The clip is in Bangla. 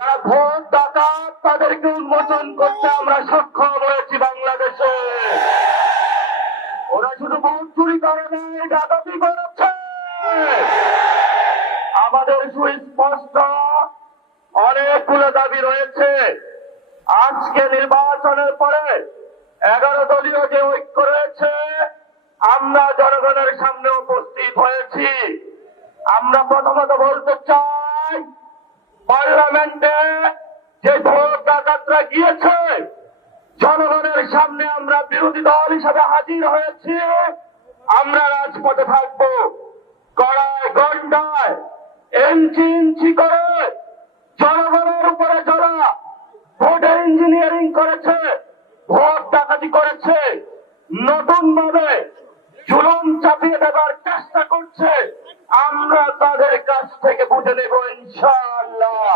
যারা ভোট ডাকাত তাদেরকে উন্মোচন করতে আমরা সক্ষম হয়েছি বাংলাদেশে। ওরা শুধু ভোট চুরি করে নাই, ডাকাতি করেছে। আমাদের সুস্পষ্ট অনেকগুলো দাবি রয়েছে। আজকে নির্বাচনের পরে 11 দলীয় যে ঐক্য রয়েছে, আমরা জনগণের সামনে উপস্থিত হয়েছি। আমরা প্রথমত বলতে চাই, পার্লামেন্টে যে ভোট ডাকাতরা গিয়েছে, জনগণের সামনে আমরা বিরোধী দল হিসাবে হাজির হয়েছি। আমরা রাজপথে থাকবো, গড়ায় গন্ডায় ইঞ্চি ইঞ্চি করে জনগণের উপরে যারা ভোটের ইঞ্জিনিয়ারিং করেছে, ভোট ডাকাতি করেছে, নতুন ভাবে জুলুম চাপিয়ে দেবার চেষ্টা করছে, আমরা তাদের কাছ থেকে বুঝে নেব ইনশাআল্লাহ।